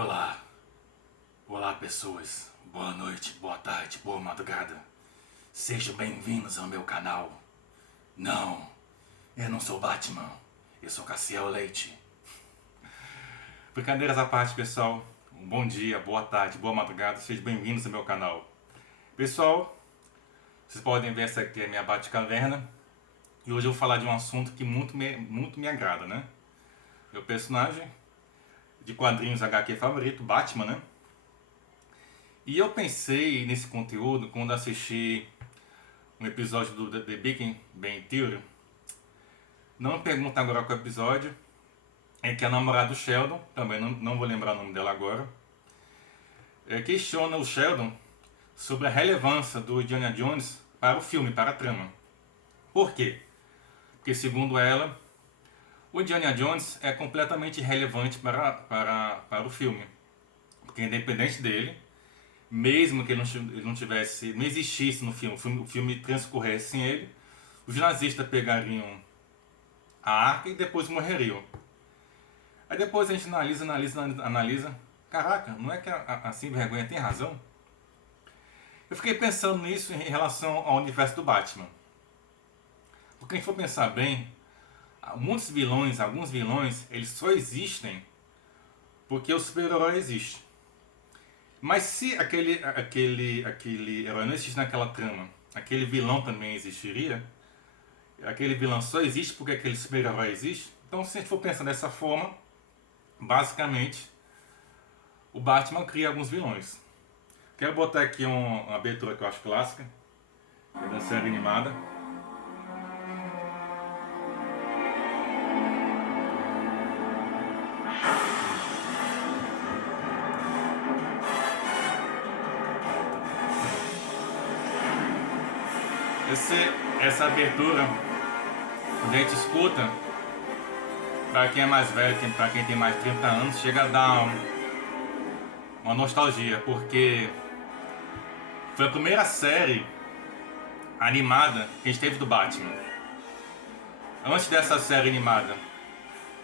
Olá, olá pessoas, boa noite, boa tarde, boa madrugada. Sejam bem-vindos ao meu canal. Não, eu não sou Batman, eu sou Cassiel Leite. Brincadeiras à parte, pessoal, um bom dia, boa tarde, boa madrugada, sejam bem-vindos ao meu canal. Pessoal, vocês podem ver, essa aqui é a minha Batcaverna. E hoje eu vou falar de um assunto que muito me agrada, né? Meu personagem de quadrinhos HQ favorito, Batman, né? E eu pensei nesse conteúdo quando assisti um episódio do The Big Bang Theory. Não me pergunta agora qual episódio. É que a namorada do Sheldon, também não vou lembrar o nome dela agora, questiona o Sheldon sobre a relevância do Indiana Jones para o filme, para a trama. Por quê? Porque segundo ela, o Indiana Jones é completamente irrelevante para o filme. Porque independente dele, mesmo que ele não tivesse, não existisse no filme, o filme transcorresse sem ele, os nazistas pegariam a arca e depois morreriam. Aí depois a gente analisa, caraca, não é que a Sem Vergonha tem razão? Eu fiquei pensando nisso em relação ao universo do Batman. Porque a gente for pensar bem, alguns vilões, eles só existem porque o super-herói existe. Mas se aquele herói não existe naquela trama, aquele vilão também existiria, aquele vilão só existe porque aquele super-herói existe. Então, se a gente for pensar dessa forma, basicamente, o Batman cria alguns vilões. Quero botar aqui uma abertura que eu acho clássica, da série animada. Essa abertura, quando a gente escuta, para quem é mais velho, para quem tem mais de 30 anos, chega a dar uma nostalgia, porque foi a primeira série animada que a gente teve do Batman. Antes dessa série animada,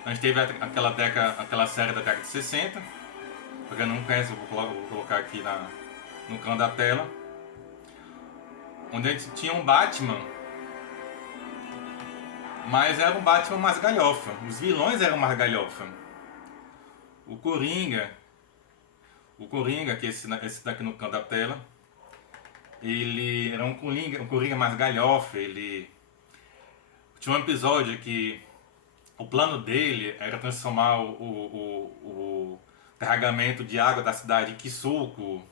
a gente teve aquela série da década de 60. Para quem não conhece, eu vou colocar aqui no canto da tela, onde a gente tinha um Batman, mas era um Batman mais galhofa. Os vilões eram mais galhofa. O Coringa, que esse daqui no canto da tela, ele era um Coringa mais galhofa. Ele tinha um episódio que o plano dele era transformar o carregamento de água da cidade em Kisuko.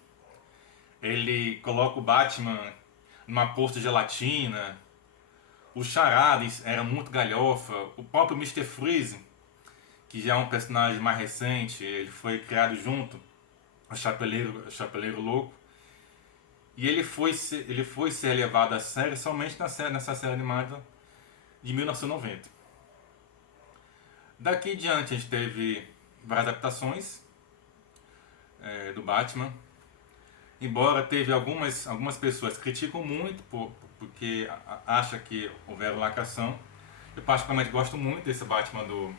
Ele coloca o Batman numa poça de gelatina. O Charada era muito galhofa. O próprio Mr. Freeze, que já é um personagem mais recente, ele foi criado junto ao Chapeleiro Louco. E ele foi ser levado a sério somente nessa série animada de 1990. Daqui em diante a gente teve várias adaptações do Batman. Embora teve algumas pessoas que criticam muito porque acham que houveram lacração. Eu particularmente gosto muito desse Batman do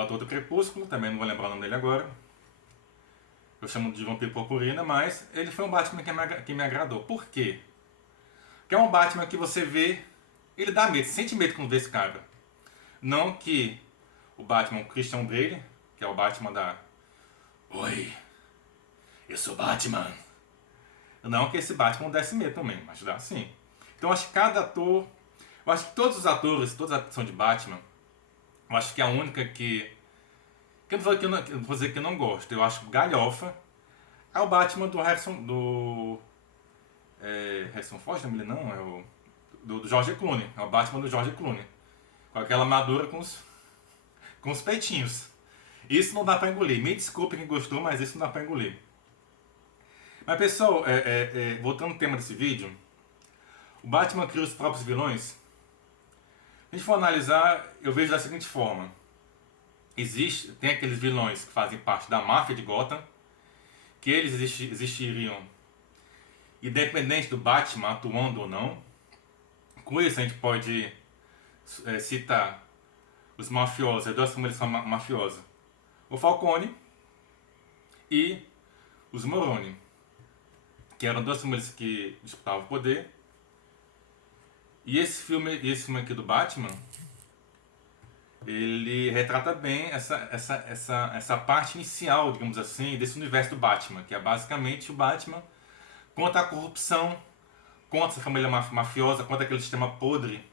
ator do Crepúsculo, também não vou lembrar o nome dele agora. Eu chamo de Vampiro Purpurina, mas ele foi um Batman que me agradou. Por quê? Porque é um Batman que você vê, ele dá medo, sente medo quando vê esse cara. Não que o Batman Christian Bale, que é o Batman da Oi, eu sou Batman. Não que esse Batman desse medo também, mas dá sim. Então acho que cada ator, eu acho que todos os atores, todas as atores de Batman, eu acho que a única que eu não vou dizer que eu não gosto, eu acho galhofa, é o Batman do Harrison Ford, não, é o do George Clooney, é o Batman do George Clooney, com aquela armadura com os peitinhos. Isso não dá pra engolir. Me desculpe quem gostou, mas isso não dá pra engolir. Mas pessoal, voltando ao tema desse vídeo, o Batman cria os próprios vilões. Se a gente for analisar, eu vejo da seguinte forma: tem aqueles vilões que fazem parte da máfia de Gotham, que eles existiriam independente do Batman atuando ou não. Com isso a gente pode citar os mafiosos, as duas famílias são mafiosas: o Falcone e os Moroni, que eram duas famílias que disputavam o poder. E esse filme aqui do Batman, ele retrata bem essa parte inicial, digamos assim, desse universo do Batman, que é basicamente o Batman contra a corrupção, contra essa família mafiosa, contra aquele sistema podre,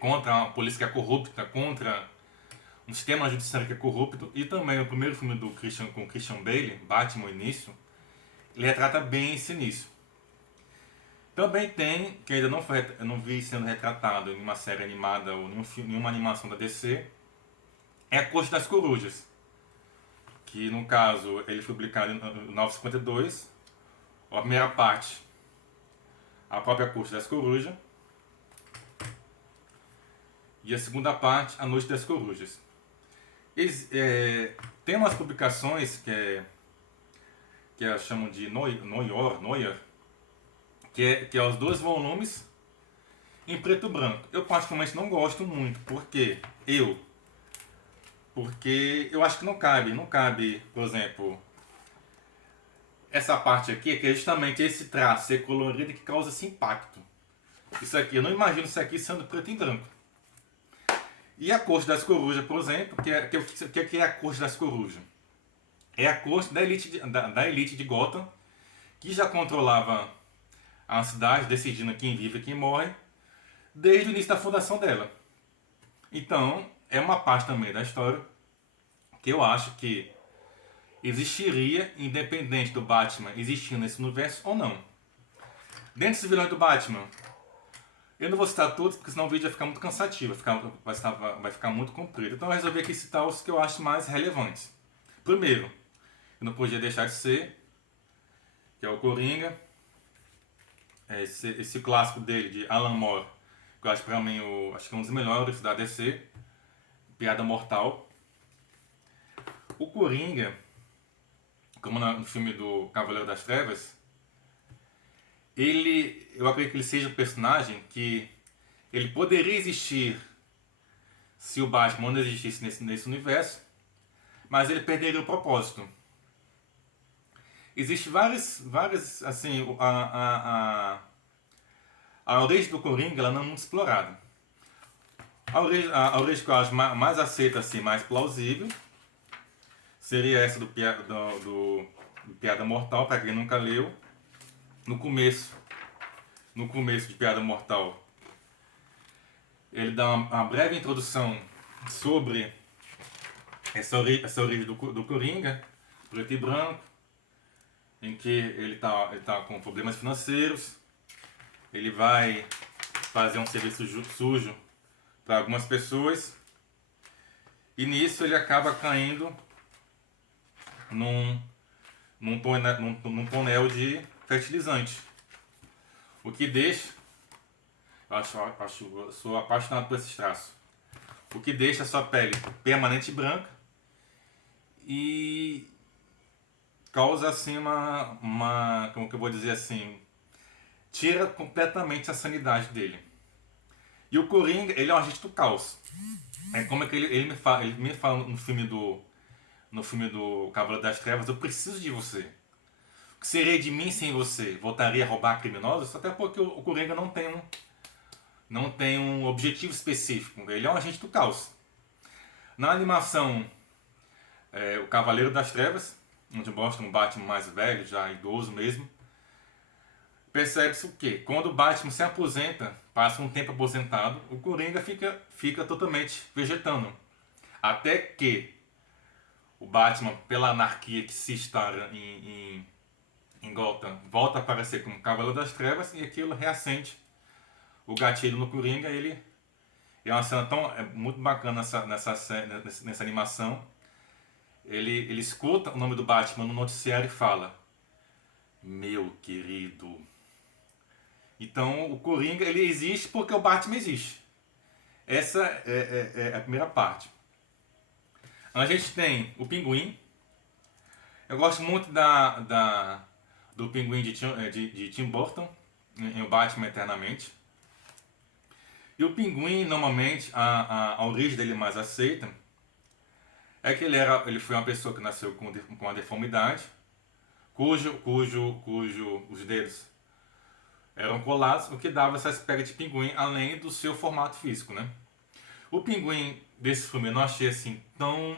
contra a polícia que é corrupta, contra um sistema judiciário que é corrupto. E também o primeiro filme com Christian Bale, Batman, o início, ele retrata bem esse início. Também tem, que ainda eu não vi sendo retratado em uma série animada ou nenhuma animação da DC, é A Corte das Corujas, que no caso ele foi publicado em 1952, a primeira parte, A Própria Corte das Corujas, e a segunda parte, A Noite das Corujas. Tem umas publicações que elas chamam de Neuer, que é os 2 volumes em preto e branco. Eu particularmente não gosto muito, porque eu acho que não cabe, por exemplo, essa parte aqui, que é justamente esse traço ser colorido que causa esse impacto. Isso aqui, eu não imagino isso aqui sendo preto e branco. E a Corte das Corujas, por exemplo, que é a Corte das Corujas? É a corte da elite de Gotham, que já controlava a cidade, decidindo quem vive e quem morre, desde o início da fundação dela. Então, é uma parte também da história que eu acho que existiria, independente do Batman existindo nesse universo ou não. Dentro dos vilões do Batman, eu não vou citar todos, porque senão o vídeo vai ficar muito cansativo, vai ficar muito comprido. Então eu resolvi aqui citar os que eu acho mais relevantes. Primeiro, eu não podia deixar de ser, que é o Coringa, esse clássico dele, de Alan Moore, que eu acho pra mim acho que é um dos melhores da DC, Piada Mortal. O Coringa, como no filme do Cavaleiro das Trevas, eu acredito que ele seja um personagem que ele poderia existir se o Batman não existisse nesse universo, mas ele perderia o propósito. Existe várias assim, a origem do Coringa ela não é muito explorada. A origem que eu acho mais aceita, assim, mais plausível, seria essa do Piada Mortal, para quem nunca leu. No começo de Piada Mortal, ele dá uma breve introdução sobre essa origem do Coringa, preto e branco, em que ele tá com problemas financeiros, ele vai fazer um serviço sujo para algumas pessoas, e nisso ele acaba caindo num tonel de fertilizante. O que deixa, eu sou apaixonado por esses traços, o que deixa a sua pele permanente branca e causa assim como que eu vou dizer assim, tira completamente a sanidade dele. E o Coringa, ele é um agente do caos. É como é que ele me fala no filme do Cavaleiro das Trevas: eu preciso de você. O que seria de mim sem você? Voltaria a roubar criminosos? Até porque o Coringa não tem um objetivo específico. Ele é um agente do caos. Na animação, o Cavaleiro das Trevas, onde mostra um Batman mais velho, já idoso mesmo, percebe-se o quê? Quando o Batman se aposenta, passa um tempo aposentado, o Coringa fica totalmente vegetando. Até que o Batman, pela anarquia que se instala em Gotham, volta a aparecer como Cavaleiro das Trevas, e aquilo reacende o gatilho no Coringa. É uma cena muito bacana nessa animação. Ele escuta o nome do Batman no noticiário e fala: meu querido. Então o Coringa ele existe porque o Batman existe. Essa é a primeira parte. A gente tem o Pinguim. Eu gosto muito do Pinguim de Tim Burton, em O Batman Eternamente. E o Pinguim, normalmente, a origem dele mais aceita é que ele foi uma pessoa que nasceu com uma deformidade, cujo os dedos eram colados, o que dava essa espécie de pinguim, além do seu formato físico, né? O pinguim desse filme eu não achei assim tão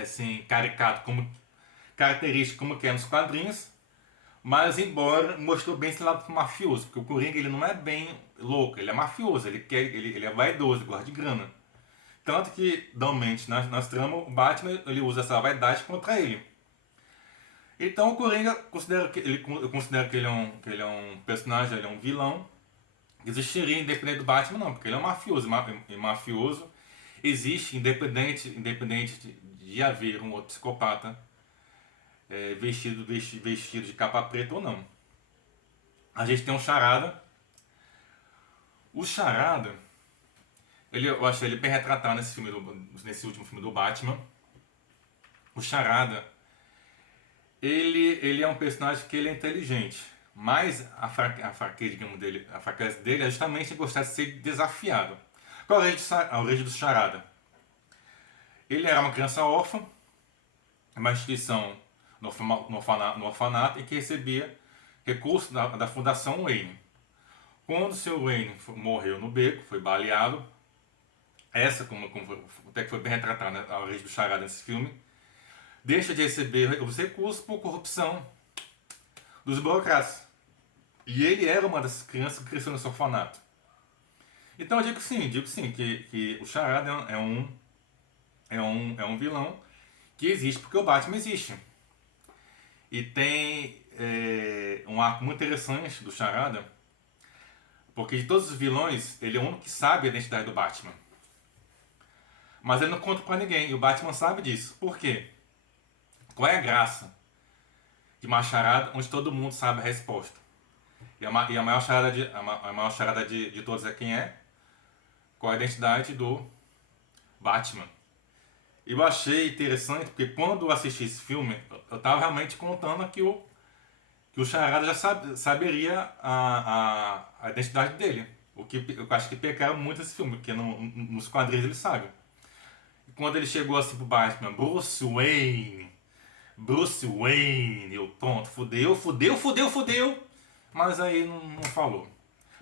assim, caricato como característico como que é nos quadrinhos, mas embora mostrou bem esse lado mafioso, porque o Coringa ele não é bem louco, ele é mafioso, ele é vaidoso, gosta de grana. Tanto que, normalmente, nas tramas, o Batman ele usa essa vaidade contra ele. Então o Coringa, eu considero que ele é um personagem, ele é um vilão, que existiria independente do Batman não, porque ele é um mafioso, e mafioso existe independente de haver um outro psicopata vestido de capa preta ou não. A gente tem um Charada. O Charada, eu achei ele bem retratado nesse último filme do Batman. O Charada, ele é um personagem que ele é inteligente, mas a fraqueza dele é justamente gostar de ser desafiado. Qual é a origem do Charada? Ele era uma criança órfã, uma instituição no orfanato, e que recebia recursos da Fundação Wayne. Quando o seu Wayne morreu no beco, foi baleado, até que foi bem retratada, né, a origem do Charada nesse filme, deixa de receber os recursos por corrupção dos burocratas. E ele era uma das crianças que cresceu nesse orfanato. Então eu digo sim, que o Charada é um vilão que existe porque o Batman existe. E tem um arco muito interessante do Charada, porque de todos os vilões, ele é o único que sabe a identidade do Batman. Mas ele não conta pra ninguém, e o Batman sabe disso. Por quê? Qual é a graça de uma charada onde todo mundo sabe a resposta? E a maior charada de todos é quem é? Qual é a identidade do Batman? Eu achei interessante porque quando eu assisti esse filme, eu estava realmente contando que o Charada já saberia a identidade dele. O que eu acho que pecaram muito esse filme, porque nos quadrinhos ele sabe. E quando ele chegou assim pro Batman, Bruce Wayne, eu tonto, fudeu. Mas aí não falou.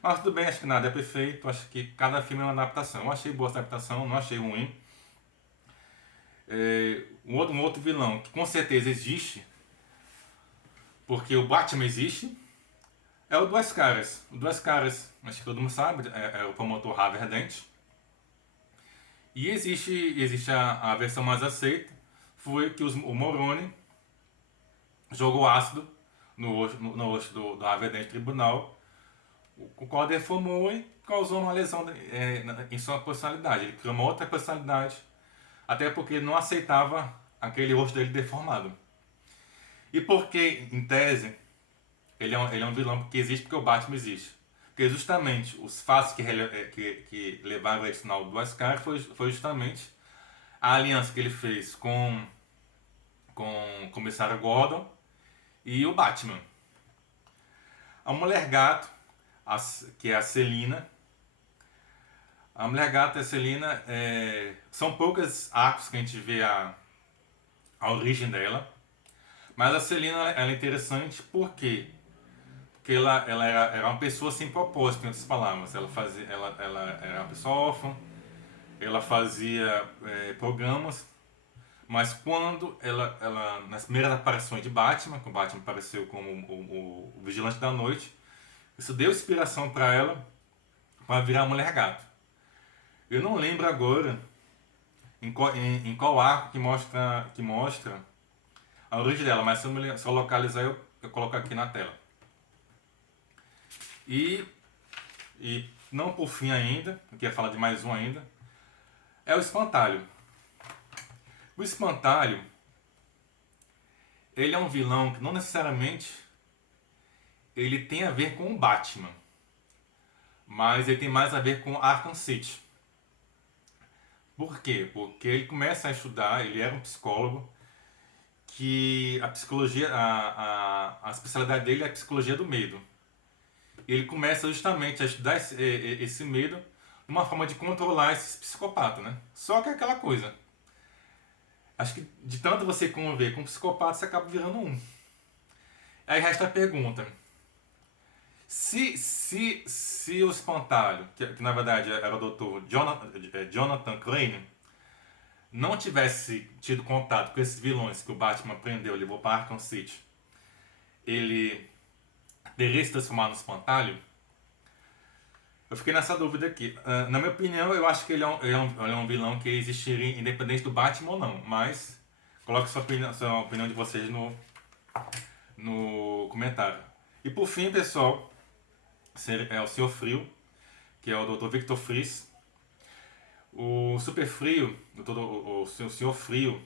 Mas tudo bem, acho que nada é perfeito, acho que cada filme é uma adaptação. Eu achei boa essa adaptação, não achei ruim. Um outro vilão que com certeza existe, porque o Batman existe, é o Duas Caras. O Duas Caras, acho que todo mundo sabe, é o promotor Harvey Dent. E existe a versão mais aceita, foi que o Moroni jogou ácido no rosto do Harvey Dent tribunal, o qual deformou e causou uma lesão em sua personalidade. Ele criou uma outra personalidade, até porque ele não aceitava aquele rosto dele deformado. E porque, em tese, ele é um vilão porque existe porque o Batman existe. Porque justamente os fatos que levaram a esse final do Duas Caras foi justamente a aliança que ele fez com o comissário Gordon e o Batman. A Mulher Gato, que é a Selina. A Mulher Gato e a Selina são poucos arcos que a gente vê a origem dela. Mas a Selina ela é interessante porque ela era uma pessoa sem propósito, em outras palavras. Ela era uma pessoa órfã, ela fazia programas, mas quando nas primeiras aparições de Batman, quando o Batman apareceu como o Vigilante da Noite, isso deu inspiração para ela para virar a Mulher Gato. Eu não lembro agora em qual arco que mostra a origem dela, mas se eu localizar eu coloco aqui na tela. E não por fim ainda, eu queria falar de mais um ainda, é o Espantalho. O Espantalho, ele é um vilão que não necessariamente ele tem a ver com o Batman, mas ele tem mais a ver com Arkham City. Por quê? Porque ele começa a estudar, ele era um psicólogo, que a psicologia, a especialidade dele é a psicologia do medo. Ele começa justamente a estudar esse medo de uma forma de controlar esse psicopata, né? Só que é aquela coisa, Acho que de tanto você conviver com um psicopata, você acaba virando um. Aí resta a pergunta. Se o espantalho, que na verdade era o doutor Jonathan Crane, não tivesse tido contato com esses vilões que o Batman prendeu e levou para Arkham City, ele teria se transformado no espantalho? Eu fiquei nessa dúvida aqui. Na minha opinião, eu acho que ele é um vilão que existiria independente do Batman ou não. Mas coloque sua opinião de vocês no comentário. E por fim, pessoal, é o Sr. Frio, que é o Dr. Victor Fries. O Super Frio, o Sr. Frio,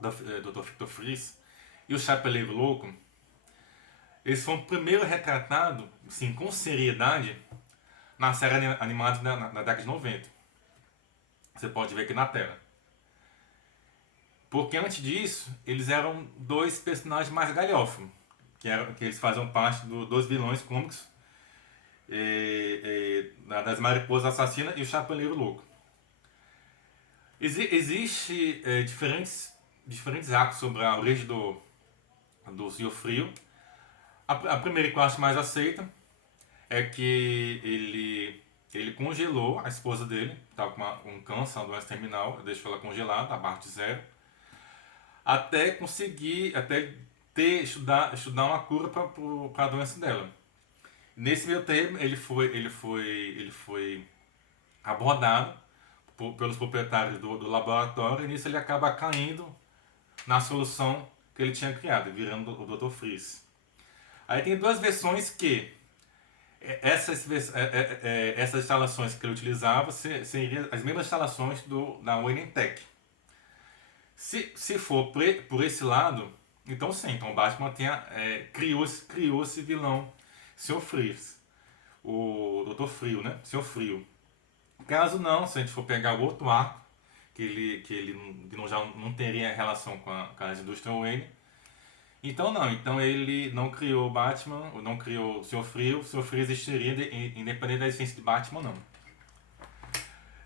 Dr. Victor Fries, e o Chapeleiro Louco, eles foram primeiro retratados, assim, com seriedade, na série animada na década de 90. Você pode ver aqui na tela. Porque antes disso, eles eram dois personagens mais galhofos, que eles faziam parte dos vilões cômicos, das Mariposas Assassinas e o Chapeleiro Louco. Existe diferentes arcos sobre a origem do Senhor Frio. A primeira que eu acho mais aceita é que ele congelou a esposa dele, estava com um câncer, uma doença terminal, deixou ela congelada, abaixo de zero, até conseguir, estudar uma cura para a doença dela. Nesse meio tempo, ele foi abordado pelos proprietários do laboratório, e nisso ele acaba caindo na solução que ele tinha criado, virando o Dr. Freeze. Aí tem duas versões que essas instalações que ele utilizava seriam as mesmas instalações da Wayne Tech. Se for por esse lado, então sim, então o Batman criou esse vilão, Sr. Freeze, o Dr. Frio, né? Sr. Frio. Caso não, se a gente for pegar o outro arco, que ele já não teria relação com a indústria Wayne, então ele não criou o Batman, não criou o Sr. Frio existiria independente da existência de Batman, não.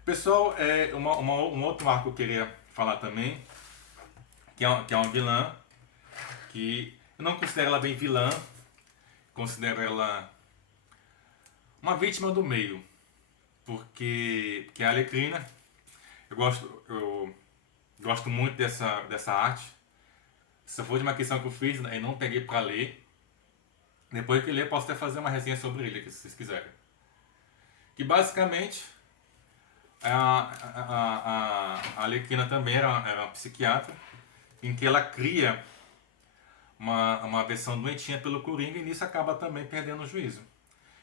Pessoal, um outro arco que eu queria falar também, que é uma vilã, que eu não considero ela bem vilã, considero ela uma vítima do meio, porque a Arlequina, eu gosto muito dessa arte. Se for de uma questão que eu fiz e não peguei para ler, depois que ler posso até fazer uma resenha sobre ele, se vocês quiserem. Que basicamente a Arlequina também era uma psiquiatra, em que ela cria uma versão doentinha pelo Coringa e nisso acaba também perdendo o juízo.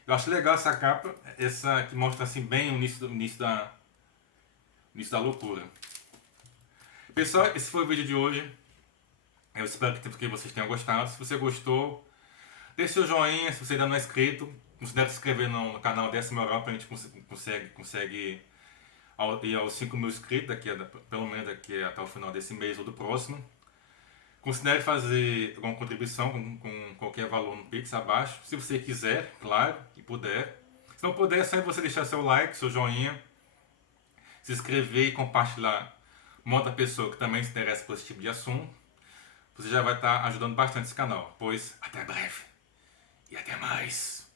Eu acho legal essa capa, essa que mostra assim bem o início da loucura. Pessoal, esse foi o vídeo de hoje. Eu espero que vocês tenham gostado. Se você gostou, deixe seu joinha. Se você ainda não é inscrito, considere se inscrever no canal Décima Europa. A gente consegue ir aos 5.000 inscritos, pelo menos daqui até o final desse mês ou do próximo. Considere fazer alguma contribuição com qualquer valor no Pix abaixo, se você quiser, claro, e puder. Se não puder, é só você deixar seu like, seu joinha, se inscrever e compartilhar com outra pessoa que também se interessa por esse tipo de assunto. Você já vai estar ajudando bastante esse canal. Pois, até breve e até mais.